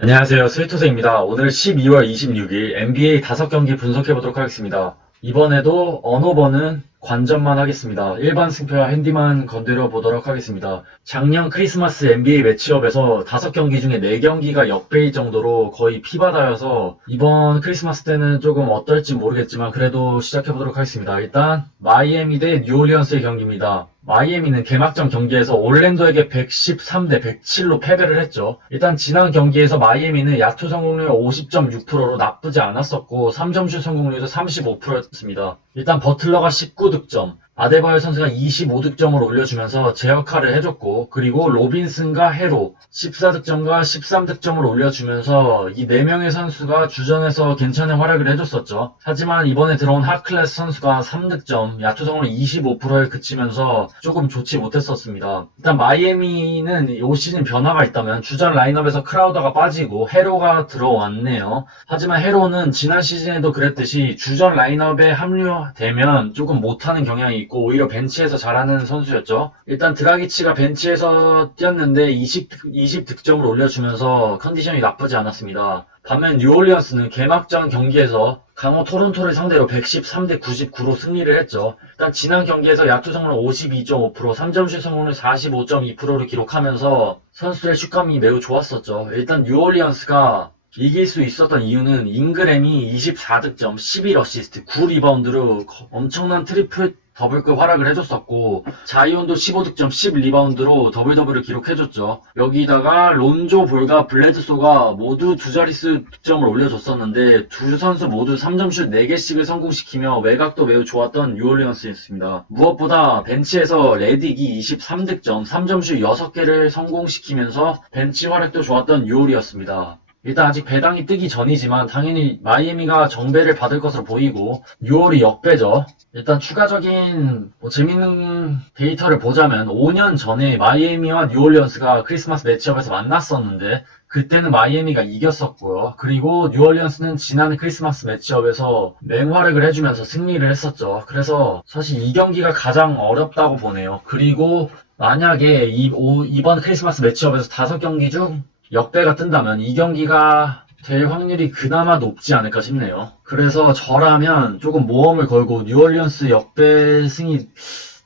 안녕하세요. 스위토세입니다. 오늘 12월 26일 NBA 5경기 분석해보도록 하겠습니다. 이번에도 언오버는 관전만 하겠습니다. 일반 승패와 핸디만 건드려 보도록 하겠습니다. 작년 크리스마스 NBA 매치업에서 5경기 중에 4경기가 역배일 정도로 거의 피바다여서 이번 크리스마스 때는 조금 어떨지 모르겠지만 그래도 시작해보도록 하겠습니다. 일단 마이애미 대 뉴올리언스의 경기입니다. 마이애미는 개막전 경기에서 올랜도에게 113대 107로 패배를 했죠. 일단 지난 경기에서 마이애미는 야투 성공률 50.6%로 나쁘지 않았었고 3점슛 성공률도 35%였습니다. 일단 버틀러가 19득점, 아데바요 선수가 25득점을 올려주면서 제 역할을 해줬고, 그리고 로빈슨과 헤로 14득점과 13득점을 올려주면서 이 4명의 선수가 주전에서 괜찮은 활약을 해줬었죠. 하지만 이번에 들어온 하클레스 선수가 3득점, 야투 성공률 25%에 그치면서 조금 좋지 못했었습니다. 일단 마이애미는 올 시즌 변화가 있다면 주전 라인업에서 크라우더가 빠지고 헤로가 들어왔네요. 하지만 헤로는 지난 시즌에도 그랬듯이 주전 라인업에 합류되면 조금 못하는 경향이 있고 오히려 벤치에서 잘하는 선수였죠. 일단 드라기치가 벤치에서 뛰었는데 20득점을 올려주면서 컨디션이 나쁘지 않았습니다. 반면 뉴올리언스는 개막전 경기에서 강호 토론토를 상대로 113대 99로 승리를 했죠. 일단 지난 경기에서 야투 성공률 52.5%, 3점슛 성공률 45.2%를 기록하면서 선수들의 슛감이 매우 좋았었죠. 일단 뉴올리언스가 이길 수 있었던 이유는 잉그램이 24득점, 11어시스트, 9리바운드로 엄청난 트리플 더블급 활약을 해줬었고 자이온도 15득점, 10리바운드로 더블더블을 기록해줬죠. 여기다가 론조 볼과 블레드소가 모두 두 자릿수 득점을 올려줬었는데 두 선수 모두 3점슛 4개씩을 성공시키며 외곽도 매우 좋았던 뉴올리언스였습니다. 무엇보다 벤치에서 레딕이 23득점, 3점슛 6개를 성공시키면서 벤치 활약도 좋았던 뉴올이었습니다. 일단 아직 배당이 뜨기 전이지만 당연히 마이애미가 정배를 받을 것으로 보이고 뉴올이 역배죠. 일단 추가적인 재밌는 데이터를 보자면 5년 전에 마이애미와 뉴올리언스가 크리스마스 매치업에서 만났었는데 그때는 마이애미가 이겼었고요. 그리고 뉴올리언스는 지난 크리스마스 매치업에서 맹활약을 해주면서 승리를 했었죠. 그래서 사실 이 경기가 가장 어렵다고 보네요. 그리고 만약에 이번 크리스마스 매치업에서 5경기 중 역배가 뜬다면 이 경기가 될 확률이 그나마 높지 않을까 싶네요. 그래서 저라면 조금 모험을 걸고 뉴올리언스 역배승이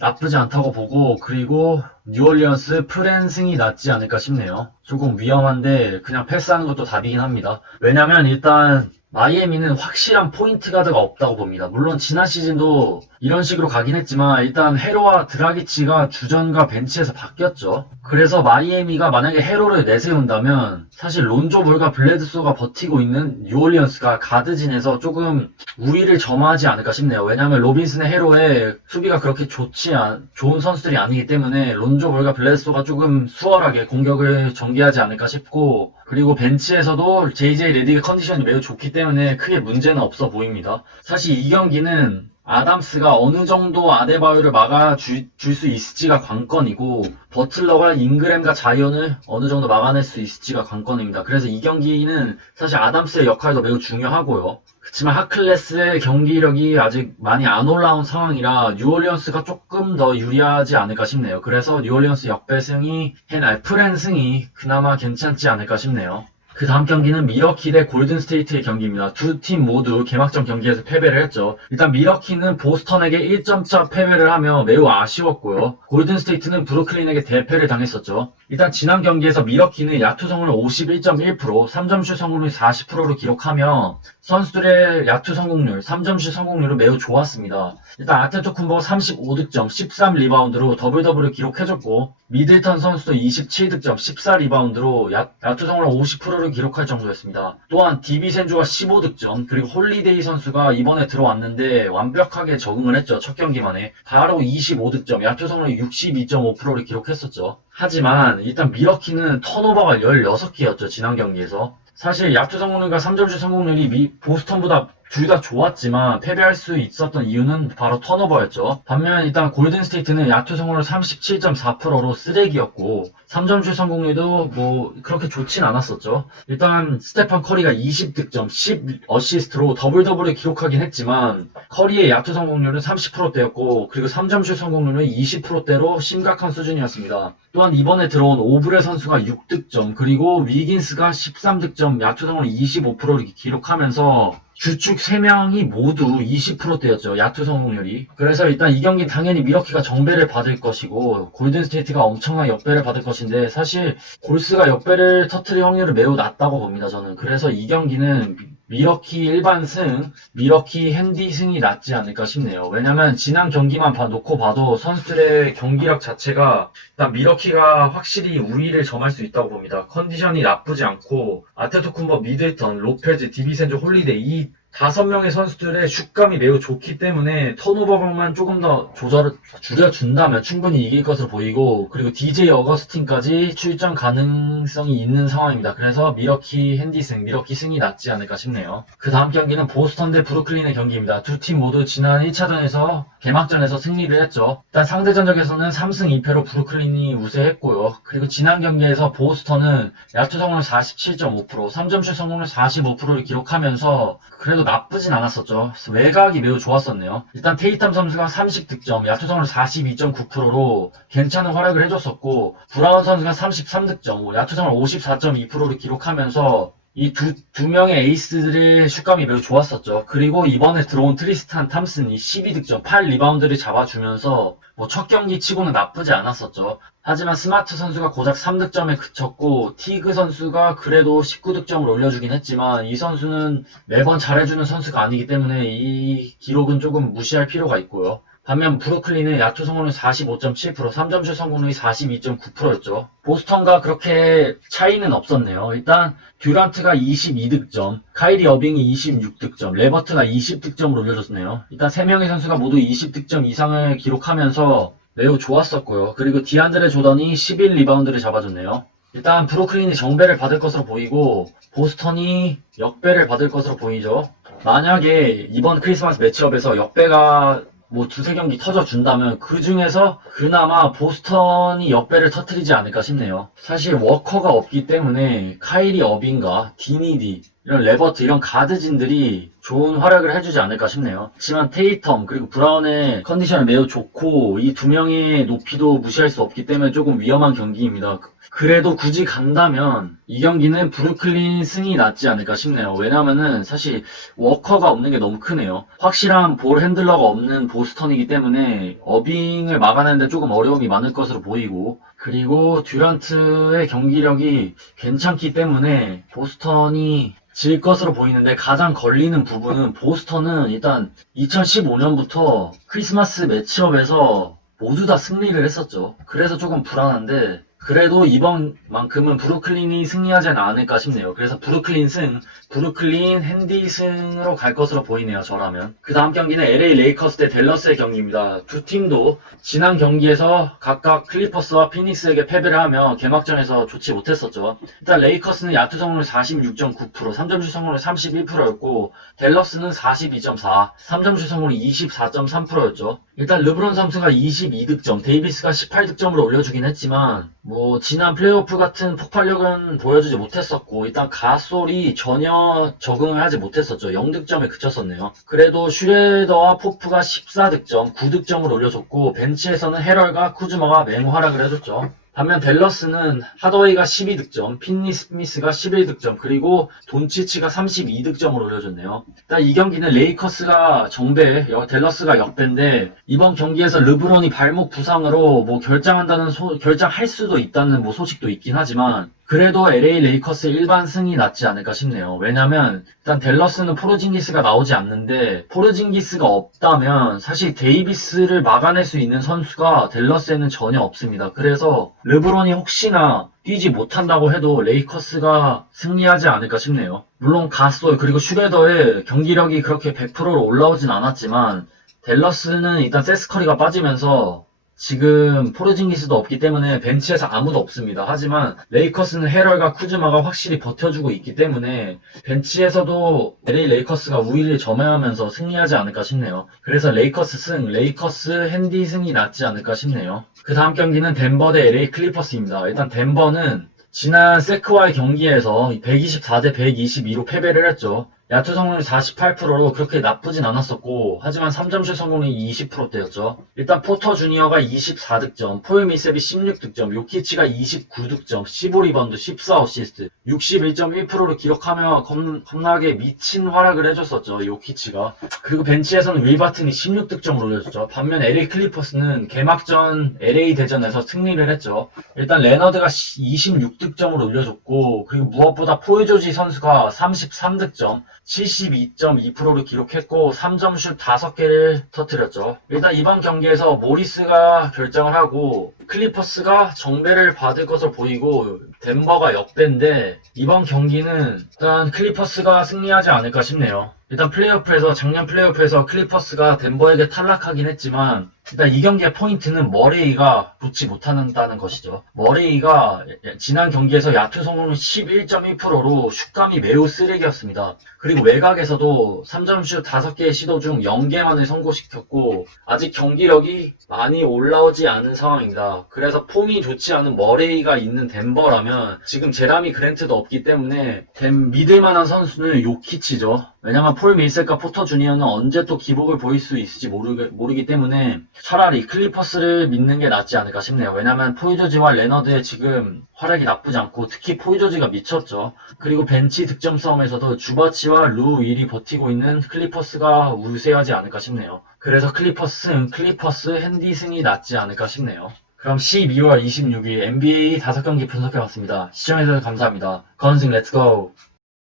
나쁘지 않다고 보고 그리고 뉴올리언스 프랜승이 낫지 않을까 싶네요. 조금 위험한데 그냥 패스하는 것도 답이긴 합니다. 왜냐면 일단 마이애미는 확실한 포인트 가드가 없다고 봅니다. 물론 지난 시즌도 이런 식으로 가긴 했지만 일단 헤로와 드라기치가 주전과 벤치에서 바뀌었죠. 그래서 마이애미가 만약에 헤로를 내세운다면 사실 론조볼과 블레드소가 버티고 있는 뉴올리언스가 가드진에서 조금 우위를 점하지 않을까 싶네요. 왜냐하면 로빈슨의 헤로에 수비가 그렇게 좋은 선수들이 아니기 때문에 론조볼과 블레드소가 조금 수월하게 공격을 전개하지 않을까 싶고 그리고 벤치에서도 JJ 레딕의 컨디션이 매우 좋기 때문에 크게 문제는 없어 보입니다. 사실 이 경기는 아담스가 어느 정도 아데바요를 막아줄 수 있을지가 관건이고 버틀러가 잉그램과 자이온을 어느 정도 막아낼 수 있을지가 관건입니다. 그래서 이 경기는 사실 아담스의 역할도 매우 중요하고요. 그렇지만 하클레스의 경기력이 아직 많이 안 올라온 상황이라 뉴올리언스가 조금 더 유리하지 않을까 싶네요. 그래서 뉴올리언스 역배승이 프랜승이 그나마 괜찮지 않을까 싶네요. 그 다음 경기는 미러키 대 골든스테이트의 경기입니다. 두 팀 모두 개막전 경기에서 패배를 했죠. 일단 미러키는 보스턴에게 1점차 패배를 하며 매우 아쉬웠고요. 골든스테이트는 브루클린에게 대패를 당했었죠. 일단 지난 경기에서 미러키는 야투 성공률 51.1%, 3점슛 성공률 40%를 기록하며 선수들의 야투 성공률, 3점슛 성공률은 매우 좋았습니다. 일단 아테토쿤보 35득점, 13리바운드로 더블더블을 기록해줬고 미들턴 선수도 27득점, 14리바운드로 야투 성공률 50%를 기록할 정도였습니다. 또한 디비센주가 15득점, 그리고 홀리데이 선수가 이번에 들어왔는데 완벽하게 적응을 했죠. 첫 경기만에. 바로 25득점, 야투 성공률 62.5%를 기록했었죠. 하지만 일단 미러키는 턴오버가 16개였죠. 지난 경기에서. 사실 야투 성공률과 3점슛 성공률이 보스턴보다 둘 다 좋았지만 패배할 수 있었던 이유는 바로 턴오버였죠. 반면 일단 골든스테이트는 야투 성공률 37.4%로 쓰레기였고 3점슛 성공률도 뭐 그렇게 좋진 않았었죠. 일단 스테판 커리가 20득점, 10어시스트로 더블더블을 기록하긴 했지만 커리의 야투 성공률은 30%대였고 그리고 3점슛 성공률은 20%대로 심각한 수준이었습니다. 또한 우선 이번에 들어온 오브레 선수가 6득점, 그리고 위긴스가 13득점, 야투 성공 25%를 기록하면서 주축 3명이 모두 20%대였죠. 야투 성공률이. 그래서 일단 이 경기 당연히 미러키가 정배를 받을 것이고 골든스테이트가 엄청난 역배를 받을 것인데, 사실 골스가 역배를 터뜨릴 확률이 매우 낮다고 봅니다, 저는. 그래서 이 경기는 미러키 일반 승, 미러키 핸디 승이 낫지 않을까 싶네요. 왜냐면 지난 경기만 놓고 봐도 선수들의 경기력 자체가 일단 미러키가 확실히 우위를 점할 수 있다고 봅니다. 컨디션이 나쁘지 않고 아테토쿤보, 미들턴, 로페즈, 디비센조, 홀리데이 이 5명의 선수들의 슛감이 매우 좋기 때문에 턴오버만 조금 더 조절을 줄여준다면 충분히 이길 것으로 보이고, 그리고 DJ 어거스틴까지 출전 가능성이 있는 상황입니다. 그래서 미러키 핸디승, 미러키 승이 낫지 않을까 싶네요. 그 다음 경기는 보스턴 대 브루클린의 경기입니다. 두 팀 모두 지난 1차전에서 개막전에서 승리를 했죠. 일단 상대 전적에서는 3승 2패로 브루클린이 우세했고요. 그리고 지난 경기에서 보스턴은 야투 성공률 47.5%, 3점슛 성공률 45%를 기록하면서 그래도 나쁘진 않았었죠. 외곽이 매우 좋았었네요. 일단 테이텀 선수가 30득점, 야투 성공률 42.9%로 괜찮은 활약을 해줬었고, 브라운 선수가 33득점, 야투 성공률 54.2%를 기록하면서 이 두 명의 에이스들의 슛감이 매우 좋았었죠. 그리고 이번에 들어온 트리스탄 탐슨이 12득점, 8리바운드를 잡아주면서 첫 경기 치고는 나쁘지 않았었죠. 하지만 스마트 선수가 고작 3득점에 그쳤고, 티그 선수가 그래도 19득점을 올려주긴 했지만 이 선수는 매번 잘해주는 선수가 아니기 때문에 이 기록은 조금 무시할 필요가 있고요. 반면 브루클린은 야투 성공률 45.7%, 3점슛 성공률이 42.9%였죠. 보스턴과 그렇게 차이는 없었네요. 일단 듀란트가 22득점, 카이리 어빙이 26득점, 레버트가 20득점을 올려줬네요. 일단 3명의 선수가 모두 20득점 이상을 기록하면서 매우 좋았었고요. 그리고 디안드레 조던이 11리바운드를 잡아줬네요. 일단 브루클린이 정배를 받을 것으로 보이고 보스턴이 역배를 받을 것으로 보이죠. 만약에 이번 크리스마스 매치업에서 역배가 두세 경기 터져준다면 그 중에서 그나마 보스턴이 역배를 터뜨리지 않을까 싶네요. 사실 워커가 없기 때문에 카이리 어빙과 디니디, 이런 레버트, 이런 가드진들이 좋은 활약을 해주지 않을까 싶네요. 하지만 테이텀 그리고 브라운의 컨디션은 매우 좋고 이 두 명의 높이도 무시할 수 없기 때문에 조금 위험한 경기입니다. 그래도 굳이 간다면 이 경기는 브루클린 승이 낫지 않을까 싶네요. 왜냐면은 사실 워커가 없는 게 너무 크네요. 확실한 볼 핸들러가 없는 보스턴이기 때문에 어빙을 막아내는데 조금 어려움이 많을 것으로 보이고, 그리고 듀란트의 경기력이 괜찮기 때문에 보스턴이 질 것으로 보이는데, 가장 걸리는 부분은 보스턴은 일단 2015년부터 크리스마스 매치업에서 모두 다 승리를 했었죠. 그래서 조금 불안한데 그래도 이번만큼은 브루클린이 승리하지 않을까 싶네요. 그래서 브루클린 핸디 승으로 갈 것으로 보이네요, 저라면. 그 다음 경기는 LA 레이커스 대 댈러스의 경기입니다. 두 팀도 지난 경기에서 각각 클리퍼스와 피닉스에게 패배를 하며 개막전에서 좋지 못했었죠. 일단 레이커스는 야투 성공률 46.9%, 3점슛 성공률 31%였고 댈러스는 42.4, 3점슛 성공률 24.3%였죠. 일단 르브론 선수가 22득점, 데이비스가 18득점을 올려주긴 했지만 지난 플레이오프 같은 폭발력은 보여주지 못했었고, 일단 가솔이 전혀 적응을 하지 못했었죠. 0득점에 그쳤었네요. 그래도 슈레더와 포프가 14득점, 9득점을 올려줬고 벤치에서는 헤럴과 쿠즈마가 맹활약을 해줬죠. 반면 댈러스는 하더웨이가 12득점, 핀니 스미스가 11득점, 그리고 돈치치가 32득점을 올려줬네요. 일단 이 경기는 레이커스가 정배, 댈러스가 역배인데 이번 경기에서 르브론이 발목 부상으로 결장할 수도 있다는 소식도 있긴 하지만 그래도 LA 레이커스 일반 승이 낫지 않을까 싶네요. 왜냐면 일단 댈러스는 포르징기스가 나오지 않는데 포르징기스가 없다면 사실 데이비스를 막아낼 수 있는 선수가 댈러스에는 전혀 없습니다. 그래서 르브론이 혹시나 뛰지 못한다고 해도 레이커스가 승리하지 않을까 싶네요. 물론 가솔 그리고 슈레더의 경기력이 그렇게 100%로 올라오진 않았지만 댈러스는 일단 세스커리가 빠지면서 지금 포르징기스도 없기 때문에 벤치에서 아무도 없습니다. 하지만 레이커스는 헤럴과 쿠즈마가 확실히 버텨주고 있기 때문에 벤치에서도 LA 레이커스가 우위를 점하면서 승리하지 않을까 싶네요. 그래서 레이커스 핸디 승이 낫지 않을까 싶네요. 그 다음 경기는 덴버 대 LA 클리퍼스입니다. 일단 덴버는 지난 세크와의 경기에서 124대 122로 패배를 했죠. 야투 성공률 48%로 그렇게 나쁘진 않았었고, 하지만 3점슛 성공률이 20%대였죠. 일단 포터 주니어가 24득점, 포일 밀셉이 16득점, 요키치가 29득점, 15리바운드, 14어시스트, 61.1%를 기록하며 겁나게 미친 활약을 해줬었죠, 요키치가. 그리고 벤치에서는 윌 바튼이 16득점을 올려줬죠. 반면 LA 클리퍼스는 개막전 LA 대전에서 승리를 했죠. 일단 레너드가 26득점을 올려줬고, 그리고 무엇보다 포일 조지 선수가 33득점, 72.2%를 기록했고 3점슛 5개를 터뜨렸죠. 일단 이번 경기에서 모리스가 결정을 하고 클리퍼스가 정배를 받을 것으로 보이고 덴버가 역배인데 이번 경기는 일단 클리퍼스가 승리하지 않을까 싶네요. 일단 작년 플레이오프에서 클리퍼스가 덴버에게 탈락하긴 했지만 일단 이 경기의 포인트는 머레이가 붙지 못한다는 것이죠. 머레이가 지난 경기에서 야투 성공률 11.1%로 슛감이 매우 쓰레기였습니다. 그리고 외곽에서도 3점슛 5개의 시도 중 0개만을 성공시켰고 아직 경기력이 많이 올라오지 않은 상황입니다. 그래서 폼이 좋지 않은 머레이가 있는 덴버라면 지금 제라미 그랜트도 없기 때문에 믿을 만한 선수는 요키치죠. 왜냐면 폴 밀셋과 포터 주니어는 언제 또 기복을 보일 수 있을지 모르기 때문에 차라리 클리퍼스를 믿는 게 낫지 않을까 싶네요. 왜냐면 포이저지와 레너드의 지금 활약이 나쁘지 않고 특히 포이저지가 미쳤죠. 그리고 벤치 득점 싸움에서도 주바치와 루 윌이 버티고 있는 클리퍼스가 우세하지 않을까 싶네요. 그래서 클리퍼스 핸디승이 낫지 않을까 싶네요. 그럼 12월 26일 NBA 5경기 분석해봤습니다. 시청해주셔서 감사합니다. 건승 렛츠고!